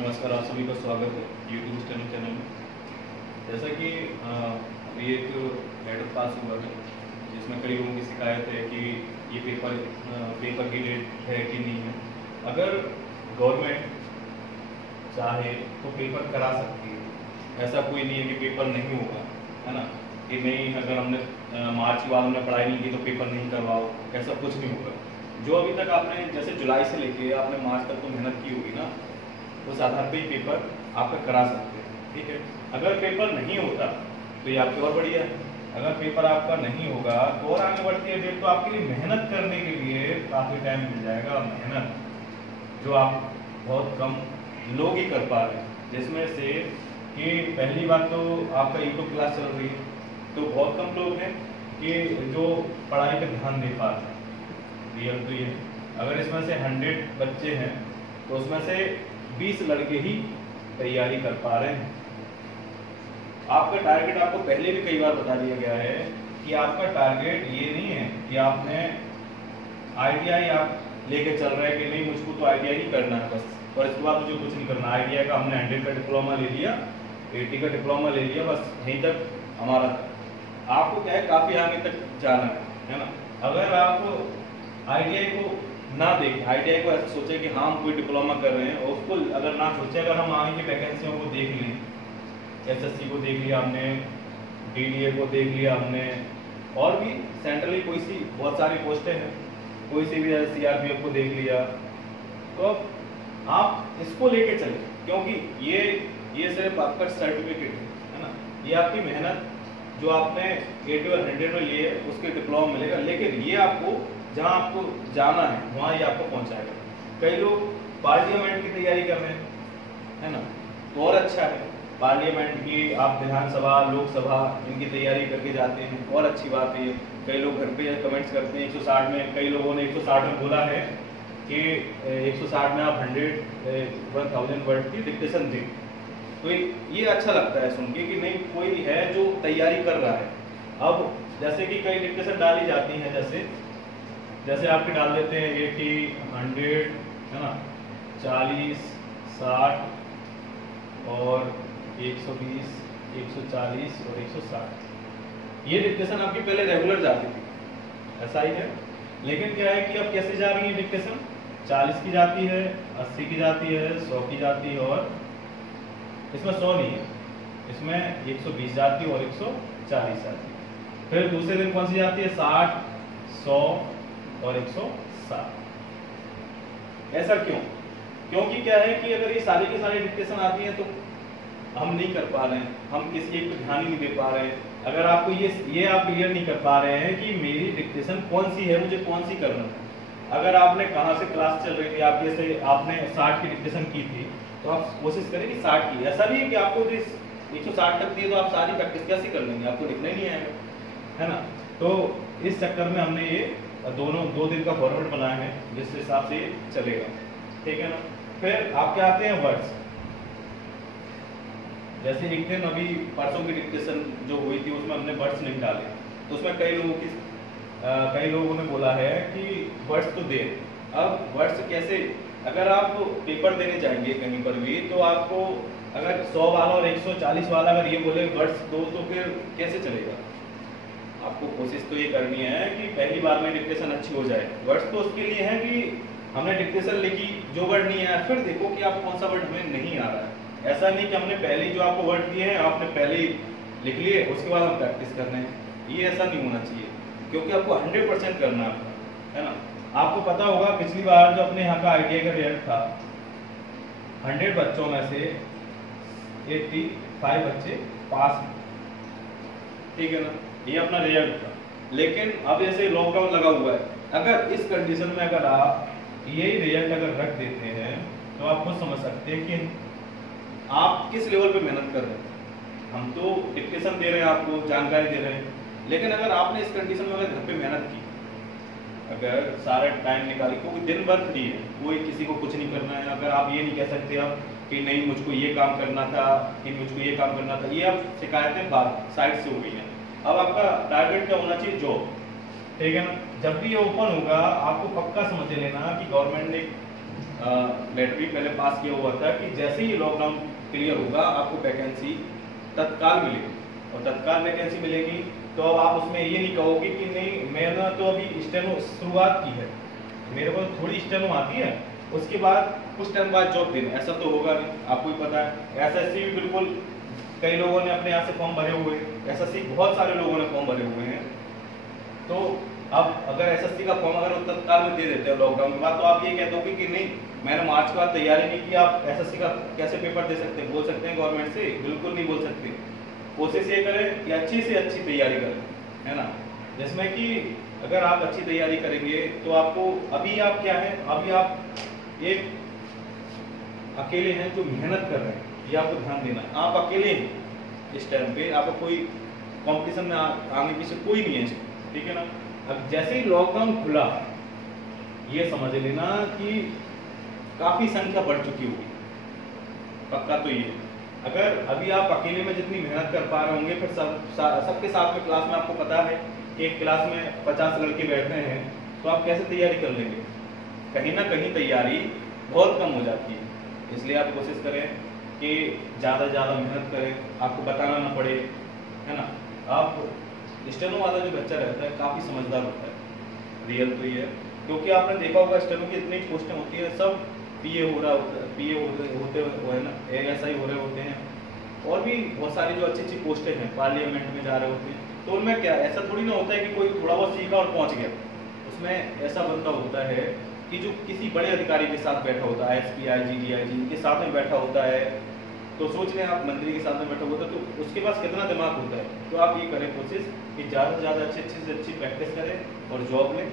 नमस्कार, आप सभी का स्वागत है यूट्यूब स्टडी चैनल में। जैसा कि अभी एक लेटर पास हुआ है जिसमें कई लोगों की शिकायत है कि ये पेपर की डेट है कि नहीं है। अगर गवर्नमेंट चाहे तो पेपर करा सकती है, ऐसा कोई नहीं है कि पेपर नहीं होगा, है ना। कि नहीं, अगर हमने मार्च के बाद हमने पढ़ाई नहीं की तो पेपर नहीं करवाओ, ऐसा कुछ नहीं होगा। जो अभी तक आपने जैसे जुलाई से लेके आपने मार्च तक तो मेहनत की होगी ना, उस आधार पे ही पेपर आपका करा सकते हैं, ठीक है। अगर पेपर नहीं होता तो ये आपके और बढ़िया है। अगर पेपर आपका नहीं होगा तो और आगे बढ़ती है डेट, तो आपके लिए मेहनत करने के लिए काफ़ी टाइम मिल जाएगा। मेहनत जो आप बहुत कम लोग ही कर पा रहे हैं, जिसमें से कि पहली बात तो आपका यूट्यूब क्लास चल रही है, तो बहुत कम लोग हैं कि जो पढ़ाई पर ध्यान दे पा रहे हैं। रियल तो ये, अगर इसमें से 100 बच्चे हैं तो उसमें से 20 लड़के ही तैयारी कर पा रहे हैं। आपका टारगेट आपको पहले भी कई बार बता दिया गया है कि आपका टारगेट ये नहीं है कि आपने आईटीआई आप लेके चल रहे हैं कि नहीं मुझको तो आईटीआई ही करना है बस, और इसके बाद मुझे कुछ नहीं करना। आईटीआई का हमने 100 का डिप्लोमा ले लिया, 80 का डिप्लोमा ले लिया, बस यहीं तक हमारा था। आपको क्या है, काफ़ी आगे तक जाना है ना। अगर आप आईटीआई को ना देखें, आईटीआई को ऐसा सोचे कि हाँ हम कोई डिप्लोमा कर रहे हैं, और उसको अगर ना सोचे, अगर हम आगे की वैकेंसियों को देख लें, एसएससी को देख लिया हमने, डीडीए को देख लिया हमने, और भी सेंट्रली कोई सी बहुत सारी पोस्टें हैं, कोई सी भी सीआरपीएफ को देख लिया, तो आप इसको लेके चले, क्योंकि ये सिर्फ आपका सर्टिफिकेट है ना। ये आपकी मेहनत जो आपने 80 और 100 में लिए उसके डिप्लोमा मिलेगा, लेकिन ये आपको जहाँ आपको जाना है वहाँ ये आपको पहुँचाएगा। कई लोग पार्लियामेंट की तैयारी कर रहे हैं, है ना, तो और अच्छा है। पार्लियामेंट की आप विधानसभा, लोकसभा इनकी तैयारी करके जाते हैं, और अच्छी बात है। कई लोग घर पे कमेंट्स करते हैं 160 में, कई लोगों ने 160 में बोला है कि 160 में आप 1000 वर्ड की डिक्टेशन दें, तो ये अच्छा लगता है सुन के कि नहीं कोई है जो तैयारी कर रहा है। अब जैसे कि कई डिक्टेशन डाली जाती हैं, जैसे आपके डाल देते हैं 80, 100, है ना, 40, 60 और 120, 140 और 160। ये डिक्टेशन आपकी पहले रेगुलर जाती थी, ऐसा ही है। लेकिन क्या है कि अब कैसे जा रही है डिक्टेशन, 40 की जाती है, 80 की जाती है, 100 की जाती है, और इसमें 100 नहीं है, इसमें 120 जाती है और 140 जाती है। फिर दूसरे दिन कौन सी जाती है, 60, 100 और 160। ऐसा क्यों? क्योंकि क्या है कि अगर ये सारी की सारी डिक्टेशन आती है तो हम नहीं कर पा रहे हैं, हम किसी एक पर ध्यान ही नहीं दे पा रहे हैं। अगर आपको ये आप क्लियर नहीं कर पा रहे हैं कि मेरी डिक्टेशन कौन सी है, मुझे कौन सी करना है। अगर आपने कहाँ से क्लास चल रही थी, आप जैसे आपने 60 की डिक्टेशन की थी, तो आप कोशिश करें कि 60 की। ऐसा नहीं है कि आपको 160 तक दिए तो आप सारी प्रैक्टिस कैसे कर लेंगे, आपको लिखना ही नहीं आएगा, है ना। तो इस चक्कर में हमने ये दोनों 2 दिन का फॉर्मेट बनाया है, जिस हिसाब से चलेगा, ठीक है ना। फिर आपके आते हैं वर्ड्स। जैसे एक दिन अभी परसों की डिक्टेशन जो हुई थी उसमें हमने वर्ड्स नहीं डाले, तो उसमें कई लोगों ने बोला है कि वर्ड्स तो दे। अब वर्ड्स कैसे, अगर आप पेपर देने जाएंगे कहीं पर भी, तो आपको अगर 100 वाला और 140 वाला अगर ये बोले वर्ड्स दो, तो फिर कैसे चलेगा। आपको कोशिश तो ये करनी है कि पहली बार में डिक्टेशन अच्छी हो जाए। वर्ड्स तो उसके लिए है कि हमने डिक्टेशन लिखी, जो वर्ड नहीं आया फिर देखो कि आप कौन सा वर्ड हमें नहीं आ रहा है। ऐसा नहीं कि हमने पहले जो आपको वर्ड दिए हैं आपने पहले ही लिख लिए, उसके बाद हम प्रैक्टिस कर रहे हैं, ये ऐसा नहीं होना चाहिए, क्योंकि आपको 100% करना है ना। आपको पता होगा पिछली बार जो अपने यहाँ का आईटीआई का रिजल्ट था, 100 बच्चों में से 85 बच्चे पास, ठीक है ना, ये अपना रिजल्ट था। लेकिन अब जैसे लॉकडाउन लगा हुआ है, अगर इस कंडीशन में अगर आप यही रिजल्ट अगर रख देते हैं, तो आप खुद समझ सकते हैं कि आप किस लेवल पे मेहनत कर रहे हैं। हम तो डिक्टेशन दे रहे हैं, आपको जानकारी दे रहे हैं, लेकिन अगर आपने इस कंडीशन में अगर घर पे मेहनत की, अगर सारा टाइम निकाली, क्योंकि दिन भर फ्री है, कोई किसी को कुछ नहीं करना है। अगर आप ये नहीं कह सकते आप कि नहीं मुझको ये काम करना था, कि मुझको ये काम करना था, ये अब शिकायतें बात साइड से हो गई हैं। अब आपका टारगेट क्या होना चाहिए, जॉब, ठीक है ना। जब भी ये ओपन होगा आपको पक्का समझ लेना कि गवर्नमेंट ने लेटर भी पहले पास किया हुआ था कि जैसे ही लॉकडाउन क्लियर होगा आपको वैकेंसी तत्काल मिलेगी, और तत्काल वैकेंसी मिलेगी तो अब आप उसमें ये नहीं कहोगे कि नहीं मैंने तो अभी स्टेनो शुरुआत की है, मेरे को थोड़ी स्टेनो आती है, उसके बाद कुछ टाइम बाद जॉब देना, ऐसा तो होगा नहीं। आपको ही पता है एसएससी भी बिल्कुल कई लोगों ने अपने यहाँ से फॉर्म भरे हुए हैं, एसएससी बहुत सारे लोगों ने फॉर्म भरे हुए हैं। तो अब अगर एसएससी का फॉर्म अगर तत्काल में दे देते हैं लॉकडाउन के बाद, तो आप ये कह दोगे कि नहीं मैंने मार्च के बाद तैयारी नहीं की, आप एसएससी का कैसे पेपर दे सकते हैं? बोल सकते हैं गवर्नमेंट से? बिल्कुल नहीं बोल सकते। कोशिश ये करें कि अच्छी से अच्छी तैयारी करें, है ना, जिसमें कि अगर आप अच्छी तैयारी करेंगे तो आपको अभी आप क्या है, अभी आप एक अकेले हैं जो मेहनत कर रहे हैं, ये आपको ध्यान देना है। आप अकेले हैं इस टाइम पे, आपको कोई कंपटीशन में आगे पीछे कोई नहीं है, ठीक है ना। अब जैसे ही लॉकडाउन खुला ये समझ लेना कि काफी संख्या बढ़ चुकी होगी, पक्का तो ये। अगर अभी आप अकेले में जितनी मेहनत कर पा रहे होंगे, फिर सबके साथ में क्लास में आपको पता है कि एक क्लास में 50 लड़के बैठ रहे हैं, तो आप कैसे तैयारी कर लेंगे? कहीं ना कहीं तैयारी बहुत कम हो जाती है। इसलिए आप कोशिश करें कि ज़्यादा से ज़्यादा मेहनत करें, आपको बताना ना पड़े, है ना। आप स्टेनो वाला जो बच्चा रहता है काफ़ी समझदार होता है, रियल तो ये है, क्योंकि आपने देखा होगा स्टेनो की इतनी पोस्टें होती हैं, सब पीए हो रहा होता है, पीए होते हुए है ना, एएसआई हो रहे होते हैं, और भी बहुत सारी जो अच्छी अच्छी पोस्टें हैं पार्लियामेंट में जा रहे होते हैं। तो उनमें क्या ऐसा थोड़ी ना होता है कि कोई थोड़ा बहुत सीखा और पहुंच गया, उसमें ऐसा बंदा होता है कि जो किसी बड़े अधिकारी के साथ बैठा होता है, एसपी आईजी डीआईजी के साथ में बैठा होता है, तो सोच लें आप मंत्री के साथ में बैठा होता है, तो उसके पास कितना दिमाग होता है। तो आप ये करें कोशिश कि ज़्यादा से ज़्यादा अच्छी से अच्छी प्रैक्टिस करें और जॉब में